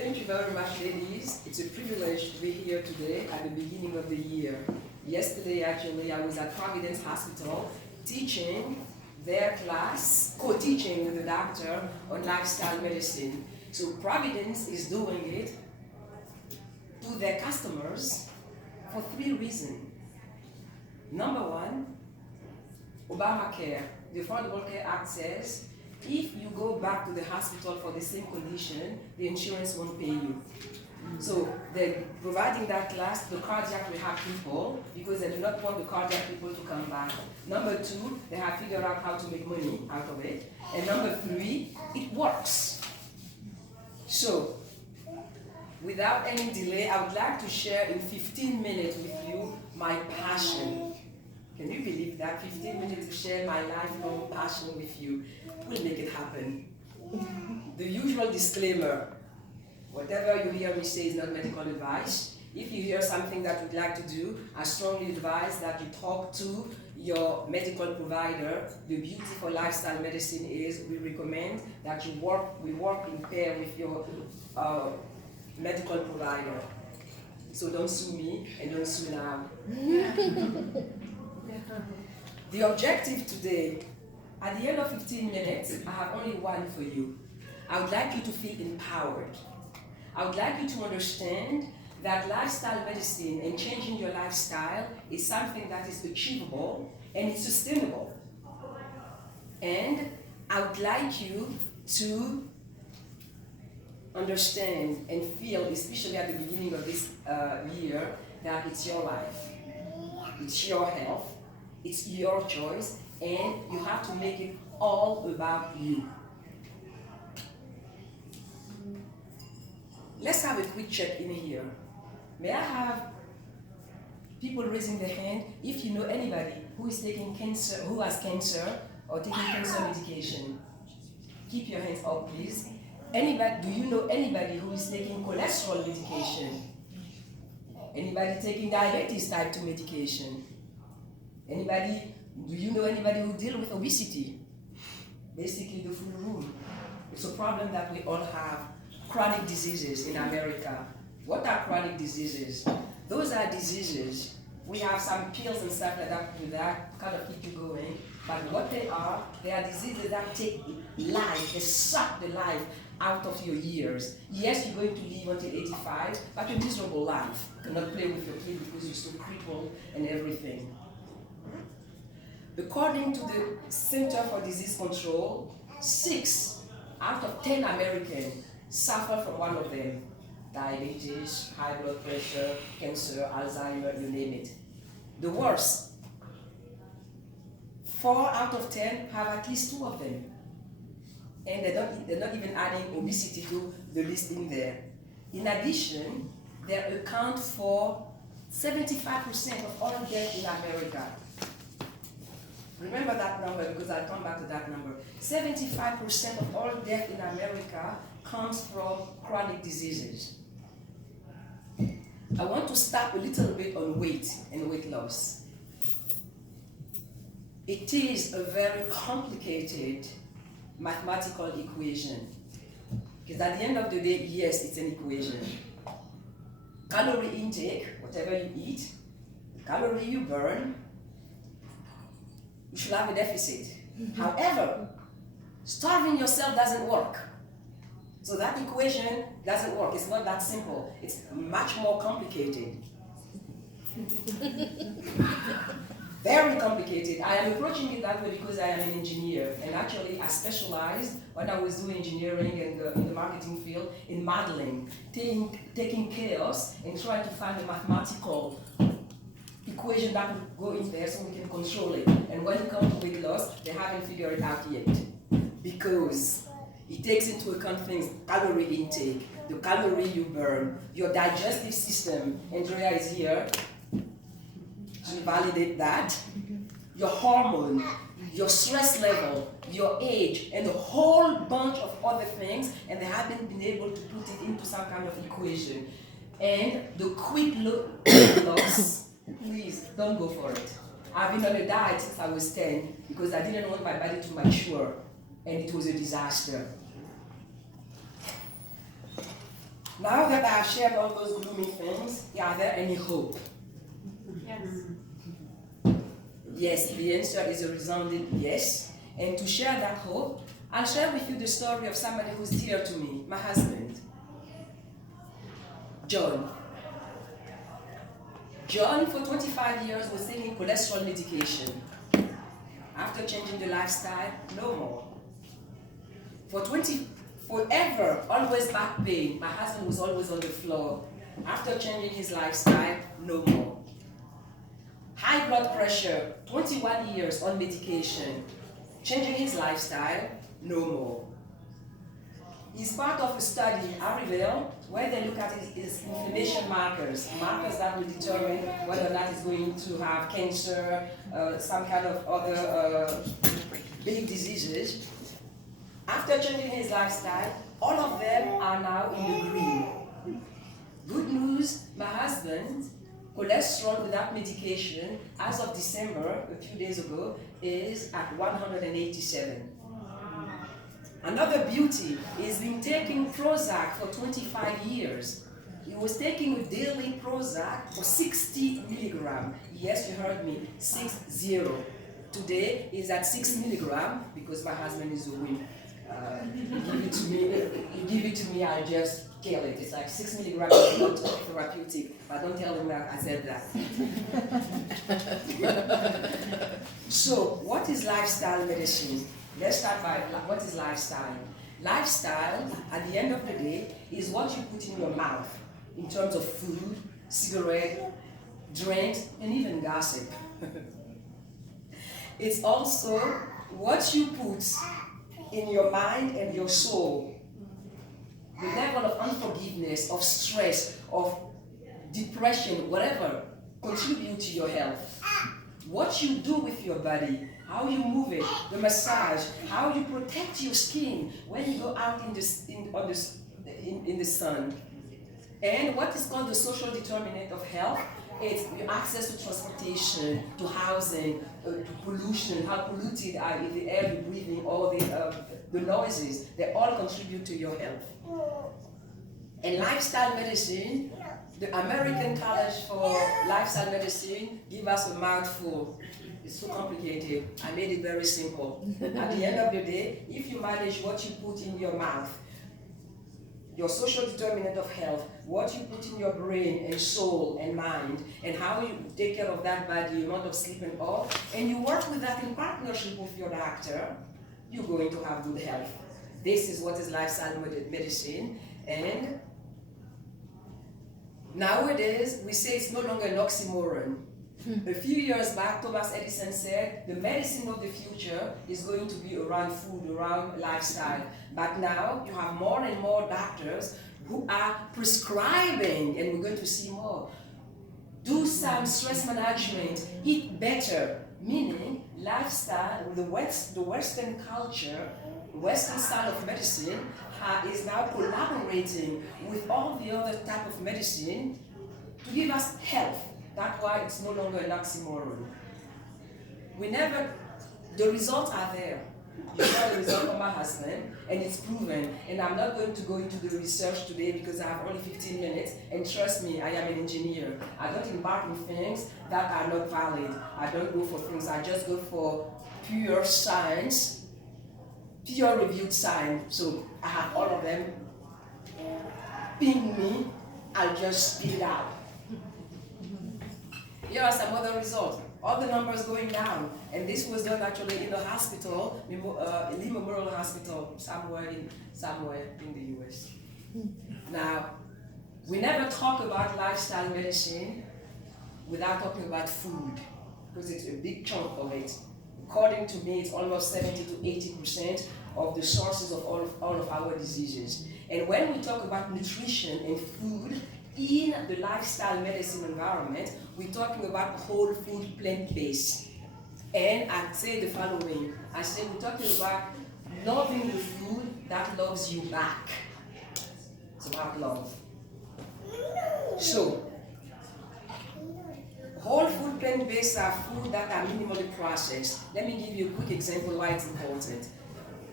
Thank you very much, ladies. It's a privilege to be here today at the beginning of the year. Yesterday, actually, I was at Providence Hospital teaching their class, co-teaching with the doctor on lifestyle medicine. So Providence is doing it to their customers for 3 reasons. Number one, Obamacare, the Affordable Care Act says, if you go back to the hospital for the same condition, the insurance won't pay you. So they're providing that class to the cardiac rehab people because they do not want the cardiac people to come back. Number 2, they have figured out how to make money out of it. And number 3, it works. So, without any delay, I would like to share in 15 minutes with you my passion. Can you believe that? 15 minutes to share my lifelong passion with you. We'll make it happen. The usual disclaimer, whatever you hear me say is not medical advice. If you hear something that you'd like to do, I strongly advise that you talk to your medical provider. The beauty for lifestyle medicine is we recommend that we work in pair with your medical provider. So don't sue me and don't sue now. The objective today, at the end of 15 minutes, I have only one for you. I would like you to feel empowered. I would like you to understand that lifestyle medicine and changing your lifestyle is something that is achievable and it's sustainable. And I would like you to understand and feel, especially at the beginning of this year, that it's your life, it's your health, it's your choice, and you have to make it all about you. Let's have a quick check in here. May I have people raising their hand if you know anybody who is taking cancer, who has cancer or taking cancer medication? Keep your hands up, please. Anybody, do you know anybody who is taking cholesterol medication? Anybody taking diabetes type 2 medication? Anybody, do you know anybody who deals with obesity? Basically the full room. It's a problem that we all have. Chronic diseases in America. What are chronic diseases? Those are diseases. We have some pills and stuff like that to that kind of keep you going. But what they are diseases that take life, they suck the life out of your years. Yes, you're going to live until 85, but a miserable life. You cannot play with your kid because you're so crippled and everything. According to the Center for Disease Control, 6 out of 10 Americans suffer from one of them. Diabetes, high blood pressure, cancer, Alzheimer, you name it. The worst, 4 out of 10 have at least 2 of them. And they're not even adding obesity to the list in there. In addition, they account for 75% of all death in America. Remember that number because I'll come back to that number. 75% of all death in America comes from chronic diseases. I want to stop a little bit on weight and weight loss. It is a very complicated mathematical equation. Because at the end of the day, yes, it's an equation. Calorie intake, whatever you eat, the calorie you burn, you should have a deficit. However, starving yourself doesn't work. So that equation doesn't work. It's not that simple. It's much more complicated. Very complicated. I am approaching it that way because I am an engineer. And actually, I specialized when I was doing engineering and in the marketing field in modeling, taking chaos and trying to find a mathematical equation that would go in there so we can control it. And when it comes to weight loss, they haven't figured it out yet. Because it takes into account things, calorie intake, the calorie you burn, your digestive system, Andrea is here to validate that, your hormone, your stress level, your age, and a whole bunch of other things, and they haven't been able to put it into some kind of equation. And the quick loss, please don't go for it. I've been on a diet since I was 10 because I didn't want my body to mature, and it was a disaster. Now that I've shared all those gloomy things, are there any hope? Yes. Yes, the answer is a resounding yes. And to share that hope, I'll share with you the story of somebody who's dear to me, my husband, John. John, for 25 years, was taking cholesterol medication. After changing the lifestyle, no more. Forever, always back pain. My husband was always on the floor. After changing his lifestyle, no more. High blood pressure, 21 years on medication. Changing his lifestyle, no more. He's part of a study, Arrival, where they look at his inflammation markers that will determine whether or not he's going to have cancer, some kind of other big diseases. After changing his lifestyle, all of them are now in the green. Good news, my husband, cholesterol without medication, as of December, a few days ago, is at 187. Another beauty is been taking Prozac for 25 years. He was taking a daily Prozac for 60 milligrams. Yes, you heard me, 60. Today is at 6 milligrams because my husband is a wimp. You give it to me, I'll just kill it. It's like 6 milligrams is not therapeutic, but don't tell them that I said that. So, what is lifestyle medicine? Let's start by what is lifestyle. Lifestyle, at the end of the day, is what you put in your mouth in terms of food, cigarette, drinks, and even gossip. It's also what you put in your mind and your soul. The level of unforgiveness, of stress, of depression, whatever, contribute to your health. What you do with your body, how you move it, the massage, how you protect your skin when you go out in the sun. And what is called the social determinant of health, it's your access to transportation, to housing, to pollution, how polluted are the air you're breathing, all the noises, they all contribute to your health. And lifestyle medicine, the American College for Lifestyle Medicine give us a mouthful. It's so complicated. I made it very simple. At the end of the day, if you manage what you put in your mouth, your social determinant of health, what you put in your brain and soul and mind, and how you take care of that body, amount of sleep and all, and you work with that in partnership with your doctor, you're going to have good health. This is what is lifestyle medicine. And nowadays, we say it's no longer an oxymoron. A few years back, Thomas Edison said the medicine of the future is going to be around food, around lifestyle. But now you have more and more doctors who are prescribing, and we're going to see more. Do some stress management, eat better, meaning lifestyle, the Western culture, Western style of medicine is now collaborating with all the other type of medicine to give us health. That's why it's no longer an oxymoron. The results are there. You saw the result from my husband, and it's proven. And I'm not going to go into the research today because I have only 15 minutes. And trust me, I am an engineer. I don't embark in things that are not valid. I don't go for things. I just go for pure science, peer-reviewed science. So I have all of them. Ping me, I'll just spit it out. Here are some other results. All the numbers going down. And this was done actually in a hospital, Lee Memorial Hospital, somewhere in the US. Now, we never talk about lifestyle medicine without talking about food, because it's a big chunk of it. According to me, it's almost 70 to 80% of the sources of all of our diseases. And when we talk about nutrition and food, in the lifestyle medicine environment, we're talking about whole food, plant-based. And I say the following. I say we're talking about loving the food that loves you back. It's about love. So, whole food, plant-based are food that are minimally processed. Let me give you a quick example why it's important.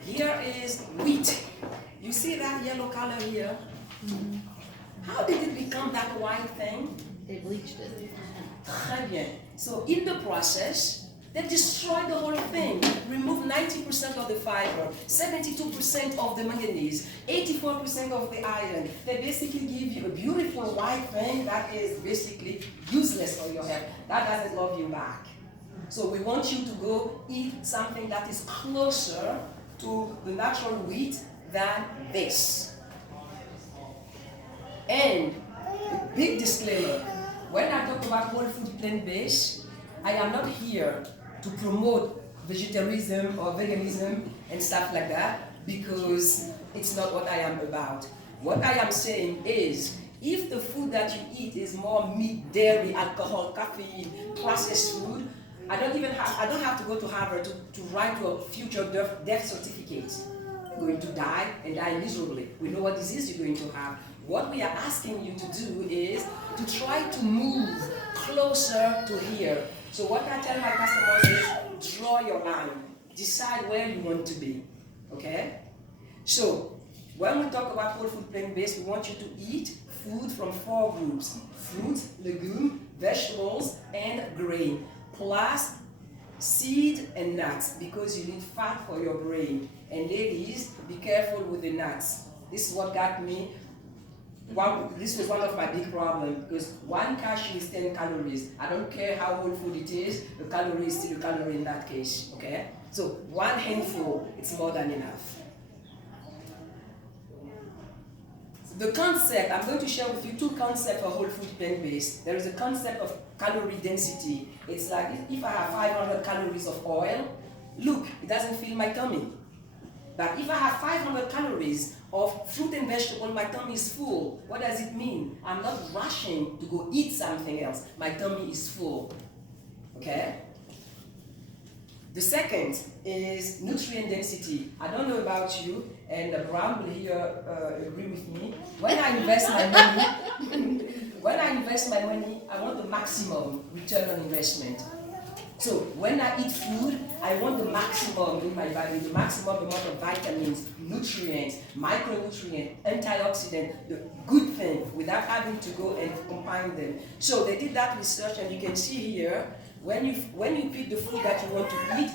Here is wheat. You see that yellow color here? How did it become that white thing? They bleached it. Très bien. So in the process, they destroy the whole thing. Remove 90% of the fiber, 72% of the manganese, 84% of the iron. They basically give you a beautiful white thing that is basically useless for your health. That doesn't love you back. So we want you to go eat something that is closer to the natural wheat than this. And big disclaimer, when I talk about whole food plant-based, I am not here to promote vegetarianism or veganism and stuff like that, because it's not what I am about. What I am saying is, if the food that you eat is more meat, dairy, alcohol, caffeine, processed food, I don't have to go to Harvard to write a future death certificate. You're going to die and die miserably. We know what disease you're going to have. What we are asking you to do is to try to move closer to here. So what I tell my customers is, draw your line. Decide where you want to be, okay? So when we talk about whole food plant-based, we want you to eat food from 4 groups: fruit, legume, vegetables, and grain, plus seed and nuts, because you need fat for your brain. And ladies, be careful with the nuts. This is what got me. This was one of my big problems, because 1 cashew is 10 calories. I don't care how whole food it is, the calorie is still a calorie in that case, okay? So 1 handful, it's more than enough. The concept, I'm going to share with you 2 concepts for whole food plant-based. There is a concept of calorie density. It's like if I have 500 calories of oil, look, it doesn't fill my tummy. But if I have 500 calories of fruit and vegetable, my tummy is full. What does it mean? I'm not rushing to go eat something else. My tummy is full, okay? The second is nutrient density. I don't know about you, and Bram will here agree with me. When I invest my money, I want the maximum return on investment. So when I eat food, I want the maximum in my body, the maximum amount of vitamins, nutrients, micronutrients, antioxidants, the good thing, without having to go and combine them. So they did that research, and you can see here, when you pick the food that you want to eat,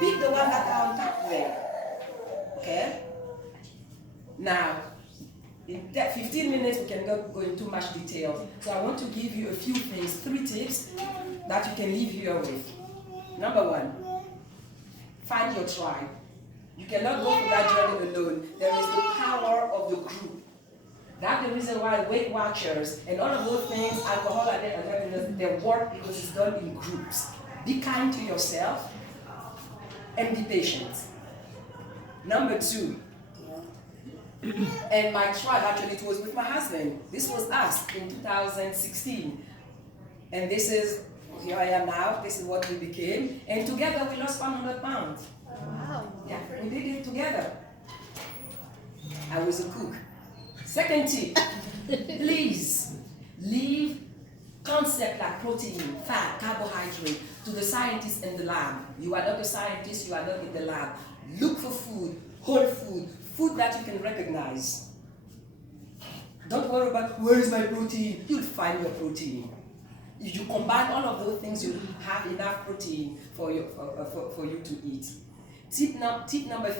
pick the one that are on top there. Okay? Now, in 15 minutes, we cannot go into much detail. So I want to give you a few things, 3 tips that you can leave here with. Number 1, find your tribe. You cannot go through that journey alone. There is the power of the group. That's the reason why Weight Watchers and all of those things, alcohol and they work, because it's done in groups. Be kind to yourself and be patient. Number 2, and my tribe, actually it was with my husband. This was us in 2016. And this is, here I am now, this is what we became. And together we lost 100 pounds. Wow. Yeah, we did it together. I was a cook. Second tip, please leave concepts like protein, fat, carbohydrate to the scientists in the lab. You are not a scientist, you are not in the lab. Look for food, whole food, food that you can recognize. Don't worry about where is my protein. You'll find your protein. If you combine all of those things, you'll have enough protein for you to eat. Tip number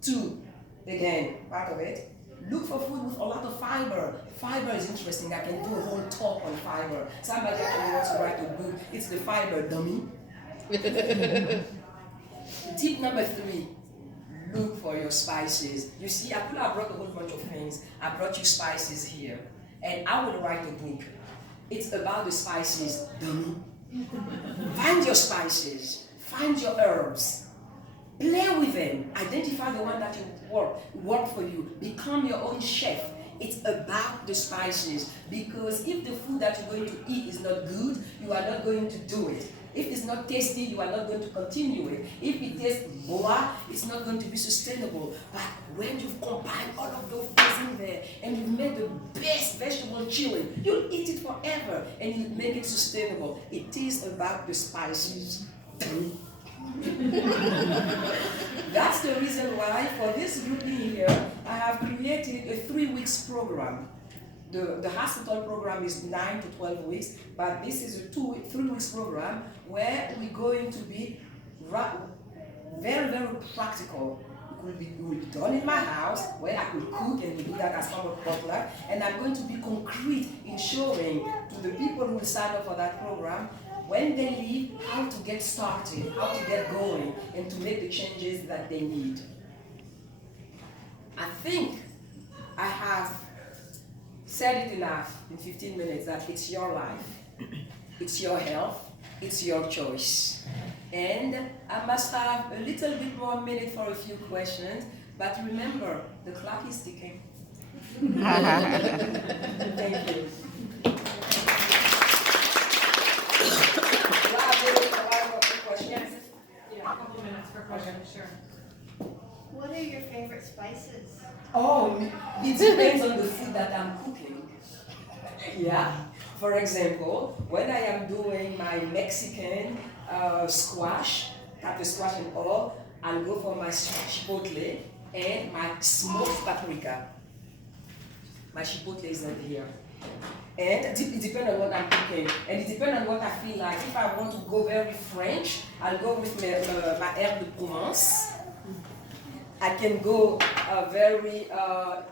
2, again, part of it. Look for food with a lot of fiber. Fiber is interesting. I can do a whole talk on fiber. Somebody actually wants to write a book. It's the fiber dummy. Tip number 3, look for your spices. You see, I could have brought a whole bunch of things. I brought you spices here. And I will write a book. It's about the spices, dummy. Find your spices. Find your herbs. Play with them. Identify the one that work for you. Become your own chef. It's about the spices, because if the food that you're going to eat is not good, you are not going to do it. If it's not tasty, you are not going to continue it. If it tastes blah, it's not going to be sustainable. But when you've combined all of those things in there and you've made the best vegetable chili, you'll eat it forever and you make it sustainable. It is about the spices. That's the reason why for this group in here, I have created a 3 weeks program The hospital program is 9 to 12 weeks, but this is a 3 weeks program where we're going to be very, very practical. It will be done in my house where I could cook and we do that as part of potluck. And I'm going to be concrete in showing to the people who will sign up for that program when they leave how to get started, how to get going, and to make the changes that they need. I think I have said it enough in 15 minutes that it's your life, it's your health, it's your choice. And I must have a little bit more minute for a few questions, but remember, the clock is ticking. Thank you. Yes. Yeah, a couple minutes for questions, sure. What are your favorite spices? Oh, it depends on the food that I'm cooking. Yeah. For example, when I am doing my Mexican squash, cut the squash and all, I'll go for my chipotle and my smoked paprika. My chipotle is not here. And it depends on what I'm cooking. And it depends on what I feel like. If I want to go very French, I'll go with my herbe de Provence. I can go very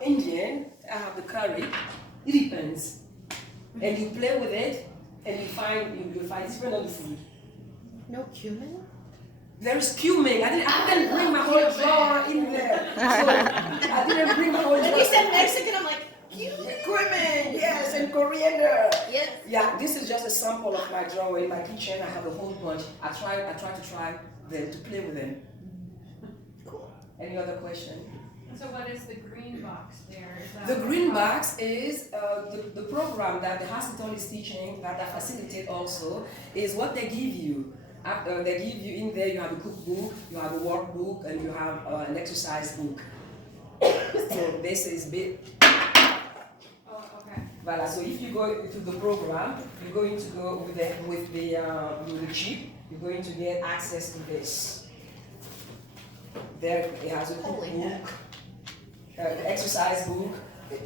Indian. I have the curry. It depends. And you play with it, and you find it depends on the food. No cumin? There is cumin. I didn't bring my whole drawer in there. So I didn't bring my whole drawer. And you said Mexican, I'm like, cumin, yes, and coriander. yes. Yeah, this is just a sample of my drawer in my kitchen. I have a whole bunch. I try them to play with them. Cool. Any other question? So what is the green box there? Is that The green box is the program that the hospital is teaching, that I facilitate also, is what they give you. They give you in there, you have a cookbook, you have a workbook, and you have an exercise book. So this is bit. Oh, okay. Voilà, so if you go to the program, you're going to go with the chip, you're going to get access to this. There it has a cookbook, exercise book,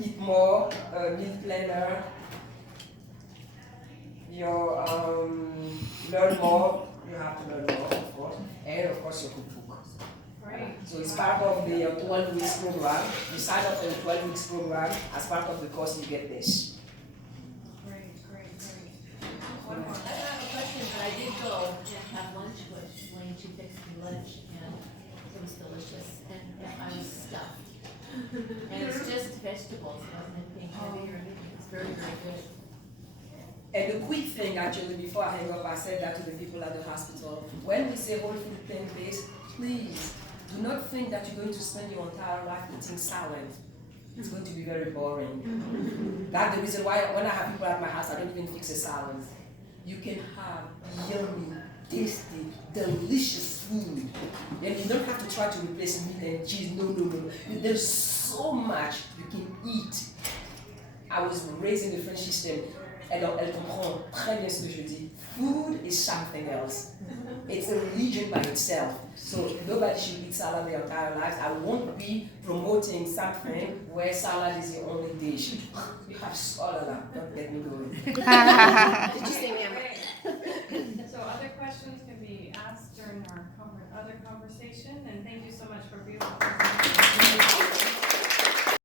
eat more, meal planner, your learn more, you have to learn more of course, and of course your cookbook. Great. So it's part of the 12 weeks program. You sign up for the 12 weeks program, as part of the course you get this. Great. One more. I don't have a question, but I did go and have lunch with Wayne. She fixed me lunch, and it was delicious. And I was stuffed. And it's just vegetables, it wasn't anything heavy or anything. It's very, very good. And the quick thing, actually, before I hang up, I said that to the people at the hospital. When we say whole food plant-based, please do not think that you're going to spend your entire life eating salad. It's going to be very boring. That's the reason why when I have people at my house, I don't even fix a salad. You can have yummy, tasty, delicious food. And you don't have to try to replace meat and cheese. No. There's so much you can eat. I was raised in the French system. Elle comprend très bien ce que je dis. Food is something else. It's a religion by itself. So nobody should eat salad their entire lives. I won't be promoting something where salad is the only dish. You have don't get me going. Did you say ma'am? Great. So other questions can be asked during our other conversation, and thank you so much for being with us.